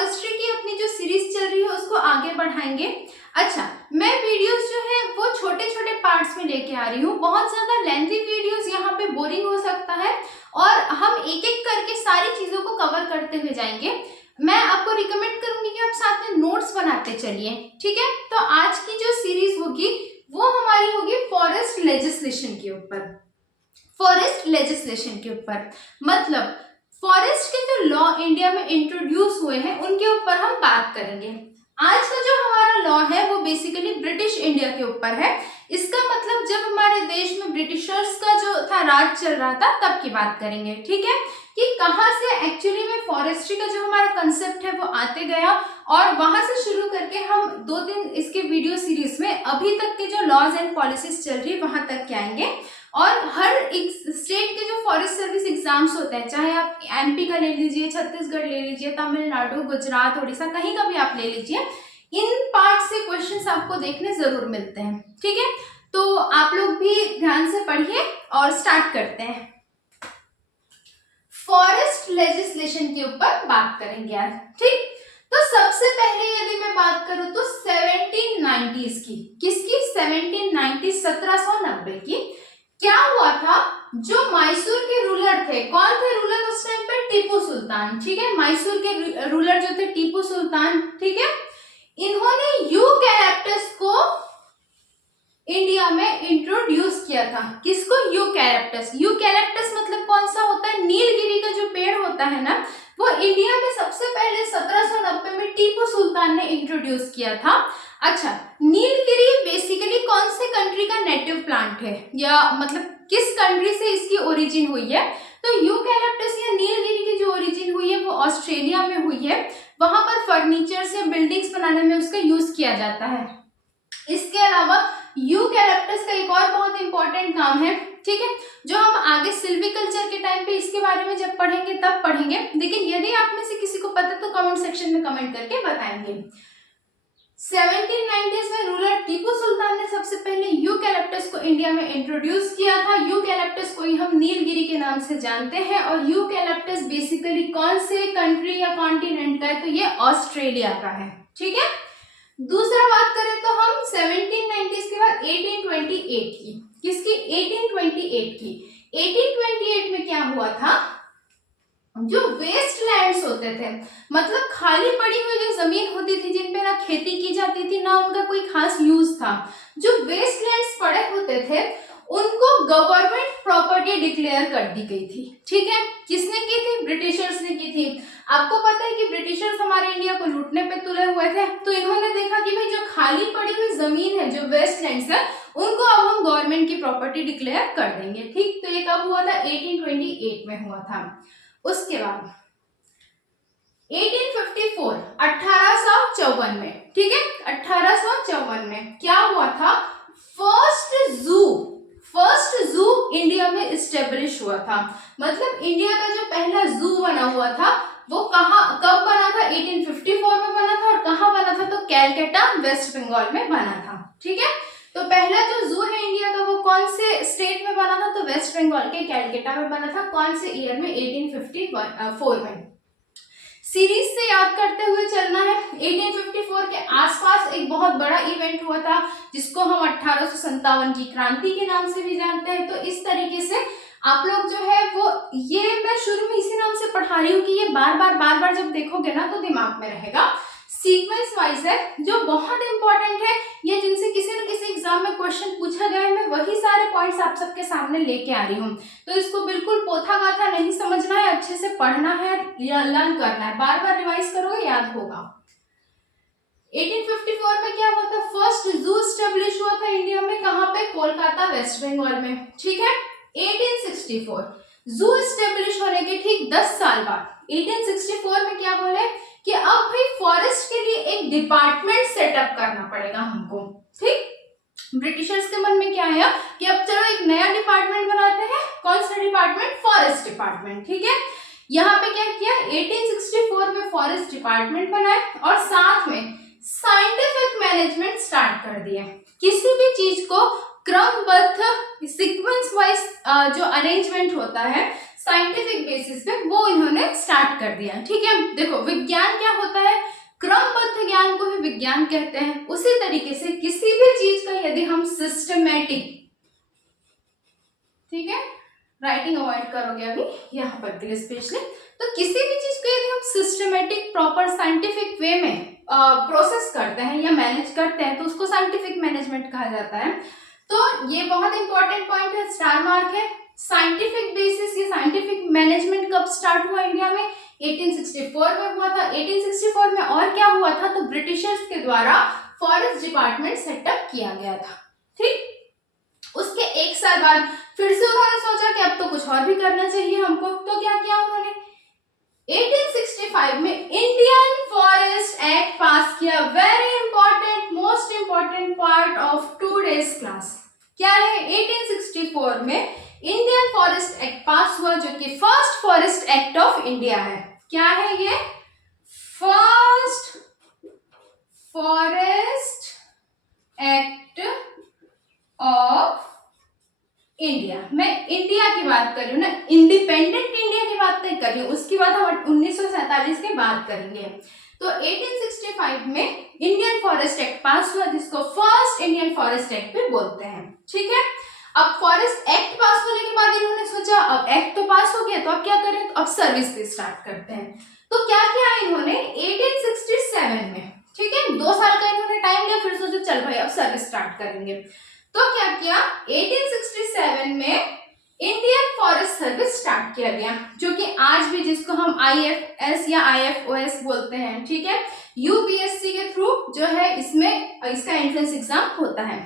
Forestry की अपनी जो सीरीज चल रही है उसको आगे बढ़ाएंगे। अच्छा, मैं वीडियोस जो है वो छोटे छोटे पार्ट्स में लेके आ रही हूँ। बहुत ज्यादा लेंथी वीडियोस यहाँ पे बोरिंग हो सकता है और हम एक एक करके सारी चीजों को कवर करते हुए जाएंगे। मैं आपको रिकमेंड करूंगी कि आप साथ में नोट्स बनाते चलिए, ठीक है। तो आज की जो सीरीज होगी वो हमारी होगी फॉरेस्ट लेजिस्लेशन के ऊपर। फॉरेस्ट लेजिस्लेशन के ऊपर मतलब फॉरेस्ट के जो लॉ इंडिया में इंट्रोड्यूस हुए हैं उनके ऊपर हम बात करेंगे। आज का जो हमारा लॉ है वो बेसिकली ब्रिटिश इंडिया के ऊपर है। इसका मतलब जब हमारे देश में ब्रिटिशर्स का जो था राज चल रहा था तब की बात करेंगे, ठीक है, कि कहाँ से एक्चुअली में फॉरेस्ट्री का जो हमारा कंसेप्ट है वो आते गया और वहां से शुरू करके हम 2-3 इसके वीडियो सीरीज में अभी तक के जो लॉज एंड पॉलिसीज चल रही है वहां तक के आएंगे। और हर एक स्टेट के जो फॉरेस्ट सर्विस एग्जाम्स होते हैं, चाहे आप एमपी का ले लीजिए, छत्तीसगढ़ ले लीजिए, तमिलनाडु, गुजरात, उड़ीसा, कहीं का भी आप ले लीजिए, इन पार्ट से क्वेश्चंस आपको देखने जरूर मिलते हैं, ठीक है। तो आप लोग भी ध्यान से पढ़िए और स्टार्ट करते हैं। फॉरेस्ट लेजिस्लेशन के ऊपर बात करेंगे आज, ठीक। तो सबसे पहले यदि मैं बात करूं तो 1790s की, किसकी? 1790 की। क्या हुआ था, जो मैसूर के रूलर थे, कौन थे रूलर उस टाइम पे? टीपू सुल्तान, ठीक है। मैसूर के रूलर जो थे टीपू सुल्तान, ठीक है, इन्होंने यूकैलिप्टस को इंडिया में इंट्रोड्यूस किया था। किसको? यूकैलिप्टस। यूकैलिप्टस मतलब कौन सा होता है? नीलगिरी का जो पेड़ होता है ना, वो इंडिया में सबसे पहले 1790 में टीपू सुल्तान ने इंट्रोड्यूस किया था। अच्छा, नीलगिरी बेसिकली कौन से कंट्री का नेटिव प्लांट है, या मतलब किस कंट्री से इसकी ओरिजिन हुई है? तो यूकैलिप्टस या नीलगिरी की जो ओरिजिन हुई है वो ऑस्ट्रेलिया में हुई है। वहां पर फर्नीचर या बिल्डिंग्स बनाने में उसका यूज किया जाता है। इसके अलावा यूकैलिप्टस का एक और बहुत इंपॉर्टेंट काम है, ठीक है, जो हम आगे सिल्वीकल्चर के टाइम पे इसके बारे में जब पढ़ेंगे तब पढ़ेंगे, लेकिन यदि आप में से किसी को पता तो कमेंट सेक्शन में कमेंट करके बताएंगे। 1790s में रूलर टीपू सुल्तान ने सबसे पहले यूकैलिप्टस को इंडिया में इंट्रोड्यूस किया था। यूकैलिप्टस को ही हम नीलगिरी के नाम से जानते हैं और यूकैलिप्टस बेसिकली कौन से कंट्री या कॉन्टिनेंट का है? तो ये ऑस्ट्रेलिया का है, ठीक है। दूसरा बात करें तो हम 1790s के बाद 1828 की, किसकी? 1828 की। 1828 में क्या हुआ था, जो वेस्ट लैंड्स होते थे, मतलब खाली पड़ी हुई जो जमीन होती थी जिन पे ना खेती की जाती थी ना उनका कोई खास यूज था, जो वेस्ट लैंड्स पड़े होते थे उनको गवर्नमेंट प्रॉपर्टी डिक्लेयर कर दी गई थी, ठीक है। किसने की थी? ब्रिटिशर्स ने की थी। आपको पता है कि ब्रिटिशर्स हमारे इंडिया को लूटने पे तुले हुए थे, तो इन्होंने देखा कि भाई जो खाली पड़ी हुई जमीन है, जो वेस्ट लैंड्स है, उनको अब हम गवर्नमेंट की प्रॉपर्टी डिक्लेयर कर देंगे, ठीक। तो ये कब हुआ था? 1828 में हुआ था। उसके बाद 1854, 1854 में, ठीक है, 1854 में क्या हुआ था? फर्स्ट जू इंडिया में इस्टेब्लिश हुआ था। मतलब इंडिया का जो पहला जू बना हुआ था वो कब बना था? 1854 में बना था। और कहाँ बना था? तो कैलकाटा, वेस्ट बंगाल में बना था, ठीक है। तो पहला जो जू है इंडिया का वो कौन से स्टेट में बना था? तो वेस्ट बंगाल के कैलकाटा में बना था। कौन से ईयर में? 1854 में। सीरीज से याद करते हुए चलना है। 1854 के आसपास एक बहुत बड़ा इवेंट हुआ था जिसको हम 1857 की क्रांति के नाम से भी जानते हैं। तो इस तरीके से आप लोग जो है वो, ये मैं शुरू में इसी नाम से पढ़ा रही हूँ कि ये बार बार जब देखोगे ना तो दिमाग में रहेगा। सीक्वेंस वाइज है, जो बहुत इंपॉर्टेंट है, ये जिनसे किसी न किसी एग्जाम में क्वेश्चन पूछा गया है, मैं वही सारे पॉइंट्स आप सबके सामने लेके आ रही हूँ। तो इसको बिल्कुल पोथा गाथा नहीं समझना है, अच्छे से पढ़ना है या लर्न करना है, बार बार रिवाइज करोगे याद होगा। 1854 में क्या हुआ था? फर्स्ट जू एस्टेब्लिश हुआ था इंडिया में। कहाँ पे? कोलकाता, वेस्ट बंगाल में, ठीक है। 1864 जू एस्टेब्लिश होने के ठीक 10 साल बाद 1864 में क्या बोले कि अब भाई फॉरेस्ट के लिए एक डिपार्टमेंट सेटअप करना पड़ेगा हमको, ठीक। ब्रिटिशर्स के मन में क्या आया कि अब चलो एक नया डिपार्टमेंट बनाते हैं। कौन सा डिपार्टमेंट? फॉरेस्ट डिपार्टमेंट, ठीक है। यहाँ पे क्या किया? 1864 में फॉरेस्ट डिपार्टमेंट बनाए और साथ में साइंटिफिक मैनेजमेंट स्टार्ट कर दिया। किसी भी चीज को क्रमबद्ध सीक्वेंस वाइज जो अरेंजमेंट होता है, साइंटिफिक बेसिस पे वो इन्होंने स्टार्ट कर दिया। ठीक है, देखो विज्ञान क्या होता है, क्रमबद्ध ज्ञान को ही विज्ञान कहते हैं। उसी तरीके से किसी भी चीज का यदि हम सिस्टमेटिक, ठीक है, राइटिंग अवॉइड करोगे अभी यहाँ पर के लिए स्पेशली, तो किसी भी चीज को यदि हम सिस्टमेटिक प्रॉपर साइंटिफिक वे में प्रोसेस करते हैं या मैनेज करते हैं तो उसको साइंटिफिक मैनेजमेंट कहा जाता है। तो ये बहुत इंपॉर्टेंट पॉइंट है, स्टार मार्क है। साइंटिफिक बेसिस, ये साइंटिफिक मैनेजमेंट कब स्टार्ट हुआ इंडिया में, 1864 में हुआ था। 1864 में और क्या हुआ था, तो ब्रिटिशर्स के द्वारा फॉरेस्ट डिपार्टमेंट सेटअप किया गया था। ठीक, उसके एक साल बाद फिर से उन्होंने सोचा कि अब तो कुछ और भी करना चाहिए हमको, तो क्या किया उन्होंने, 1865 में इंडियन फॉरेस्ट एक्ट पास किया। Very important, most important part of today's class क्या है, 1864 में इंडियन फॉरेस्ट एक्ट पास हुआ, जो कि first forest act of India है। क्या है ये, first forest act of India. मैं इंडिया की बात कर रही हूँ ना, इंडिपेंडेंट इंडिया की बात नहीं कर रही हूँ, उसकी बात हम 1947 की बात करेंगे। तो 1865 में इंडियन फॉरेस्ट एक्ट पास हुआ, जिसको फर्स्ट इंडियन फॉरेस्ट एक्ट भी बोलते हैं। ठीक है, अब फॉरेस्ट एक्ट पास होने के बाद इन्होंने सोचा अब एक्ट तो पास हो गया, तो अब क्या करें, तो अब सर्विस भी स्टार्ट करते हैं। तो क्या किया इन्होंने 1867 में, ठीक है, 2 साल का इन्होंने टाइम लिया, फिर सोचा चल भाई अब सर्विस स्टार्ट करेंगे। तो क्या किया, 1867 में इंडियन फॉरेस्ट सर्विस स्टार्ट किया गया, जो कि आज भी जिसको हम IFS या IFOS बोलते हैं। ठीक है, UPSC के थ्रू जो है इसमें इसका एंट्रेंस एग्जाम होता है।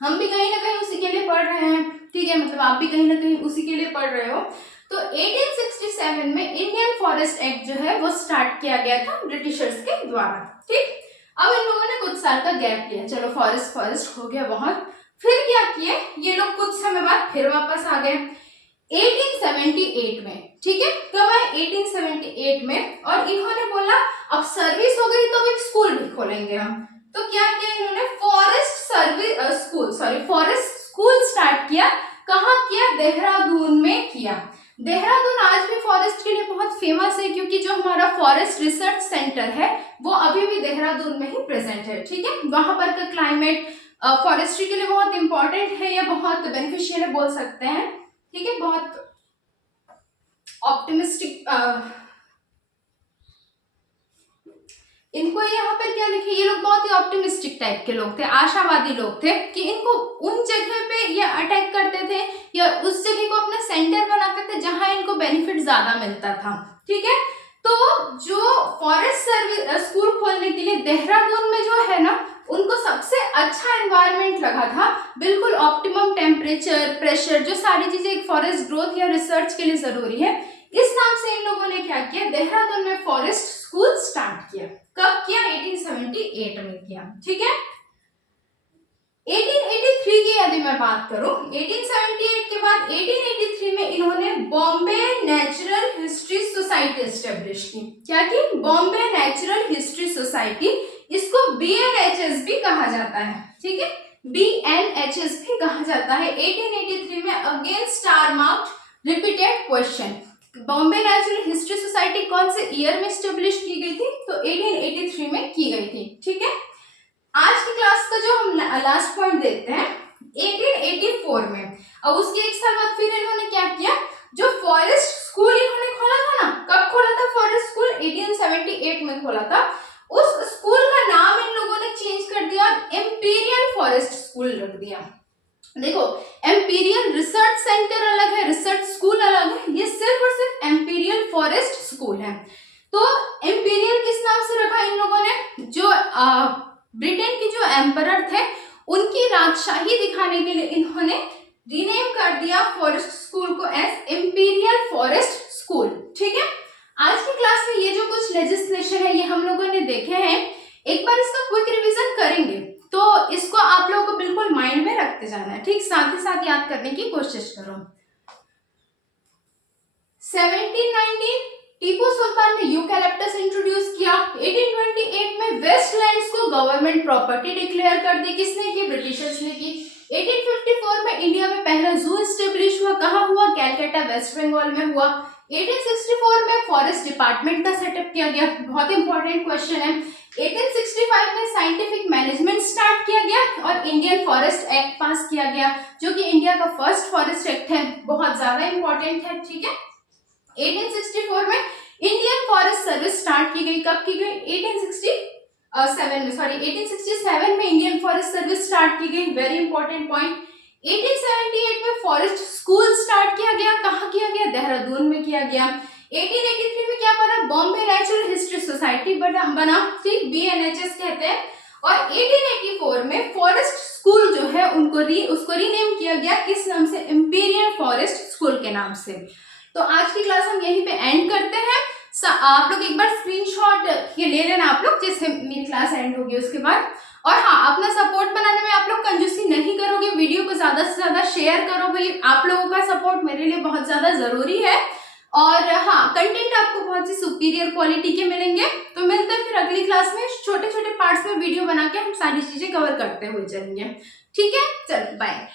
हम भी कहीं ना कहीं उसी के लिए पढ़ रहे हैं। ठीक है, मतलब आप भी कहीं ना कहीं उसी के लिए पढ़ रहे हो। तो 1867 में इंडियन फॉरेस्ट एक्ट जो है वो स्टार्ट किया गया था ब्रिटिशर्स के द्वारा। ठीक, अब इन लोगों ने कुछ साल का गैप लिया, चलो फॉरेस्ट हो गया बहुत। फिर क्या किए ये लोग, कुछ समय बाद फिर वापस आ गए 1878 में। ठीक है, कब आए, 1878 में, और इन्होंने बोला अब सर्विस हो गई तो अब एक स्कूल भी खोलेंगे हम। तो क्या किया इन्होंने, फॉरेस्ट स्कूल स्टार्ट किया। कहाँ किया, देहरादून में किया। देहरादून आज भी फॉरेस्ट के लिए बहुत फेमस है, क्योंकि जो हमारा फॉरेस्ट रिसर्च सेंटर है वो अभी भी देहरादून में ही प्रेजेंट है। ठीक है, वहां पर का क्लाइमेट फॉरेस्ट्री के लिए बहुत इंपॉर्टेंट है या बहुत बेनिफिशियल है बोल सकते हैं। ठीक है, बहुत ऑप्टिमिस्टिक, इनको यहाँ पर क्या लिखे, ये लोग बहुत ही ऑप्टिमिस्टिक टाइप के लोग थे, आशावादी लोग थे कि इनको उन जगह पे ये अटैक करते थे या उस जगह को अपना सेंटर बनाते थे जहां इनको बेनिफिट ज्यादा मिलता था। ठीक है, तो जो फॉरेस्ट सर्विस स्कूल खोलने के लिए देहरादून में जो है ना, उनको सबसे अच्छा एनवायरनमेंट लगा था। बिल्कुल ऑप्टिमम टेम्परेचर, प्रेशर, जो सारी चीजें एक फॉरेस्ट ग्रोथ या रिसर्च के लिए जरूरी है, इस नाम से इन लोगों ने क्या किया, देहरादून में फॉरेस्ट स्कूल स्टार्ट किया। कब किया, 1878 में किया। ठीक है, 1883 की यदि मैं बात करूं, 1878 के बाद 1883 में इन्होंने Bombay natural history society establish की। क्या की, बॉम्बे नेचुरल हिस्ट्री सोसाइटी, इसको BNHS भी कहा जाता है। ठीक है, BNHS भी कहा जाता है। 1883 में again star marked repeated question, Bombay natural history society कौन से ईयर में स्टेब्लिश की गई थी, तो 1883 में की गई थी। ठीक है, आज की क्लास का जो हम लास्ट पॉइंट देखते हैं 1884 में। अब उसके एक साल बाद फिर इन्होंने क्या किया, जो फॉरेस्ट स्कूल इन्होंने खोला था ना, कब खोला था फॉरेस्ट स्कूल, 1878 में खोला था। उस स्कूल का नाम इन लोगों ने चेंज कर दिया, इंपीरियल फॉरेस्ट स्कूल रख दिया। देखो, इंपीरियल रिसर्च सेंटर अलग है, रिसर्च स्कूल अलग है, ये सिर्फ और सिर्फ इंपीरियल फॉरेस्ट स्कूल है। तो इंपीरियल किस नाम से रखा इन लोगों ने, जो ब्रिटेन के जो एम्परर थे उनकी राजशाही दिखाने के लिए इन्होंने रीनेम कर दिया फॉरेस्ट स्कूल को एज इंपीरियल फॉरेस्ट स्कूल। ठीक है, आज की क्लास में ये जो कुछ लेजिस्लेशन है ये हम लोगों ने देखे हैं, एक बार इसका क्विक रिवीजन करेंगे, तो इसको आप लोगों को बिल्कुल माइंड में रखते जाना है। ठीक, साथ ही साथ याद करने की कोशिश करो। 1719 टीपू सुल्तान ने यूकैलिप्टस इंट्रोड्यूस किया। 1828 में वेस्टलैंड्स को गवर्नमेंट प्रॉपर्टी डिक्लेयर कर दी, किसने की, ब्रिटिशर्स ने की। 1854 में इंडिया में पहला जू एस्टेब्लिश हुआ, हुआ, कहाँ हुआ, कैलकाटा वेस्ट बंगाल में हुआ। 1864 में फॉरेस्ट डिपार्टमेंट का सेटअप किया गया, बहुत इंपॉर्टेंट क्वेश्चन है। 1865 में साइंटिफिक मैनेजमेंट स्टार्ट किया गया और इंडियन फॉरेस्ट एक्ट पास किया गया, जो कि इंडिया का फर्स्ट फॉरेस्ट एक्ट है, बहुत ज्यादा इंपॉर्टेंट है, ठीक है। 1864 में इंडियन फॉरेस्ट सर्विस स्टार्ट की गई, कब की गई, 1867 में इंडियन फॉरेस्ट सर्विस स्टार्ट की गई, वेरी इंपॉर्टेंट पॉइंट। 1878 में फॉरेस्ट स्कूल स्टार्ट किया गया, कहाँ किया गया, देहरादून में किया गया। 1883 में क्या बना, बॉम्बे नेचुरल हिस्ट्री सोसाइटी बना, ठीक, BNHS कहते हैं। और 1884 में फॉरेस्ट स्कूल जो है उसको रीनेम किया गया, किस नाम से, इंपीरियल फॉरेस्ट स्कूल के नाम से। तो आज की क्लास हम यहीं पे एंड करते हैं। आप लोग एक बार स्क्रीनशॉट ये ले लेना आप लोग, जैसे मेरी क्लास एंड होगी उसके बाद। और हाँ, अपना सपोर्ट बनाने में आप लोग कंजूसी नहीं करोगे, वीडियो को ज्यादा से ज्यादा शेयर करो भाई, आप लोगों का सपोर्ट मेरे लिए बहुत ज्यादा जरूरी है। और हाँ, कंटेंट आपको बहुत सी सुपीरियर क्वालिटी के मिलेंगे। तो मिलते हैं फिर अगली क्लास में, छोटे छोटे पार्ट्स में वीडियो बना के हम सारी चीजें कवर करते हुए चलेंगे, ठीक है, चलो बाय।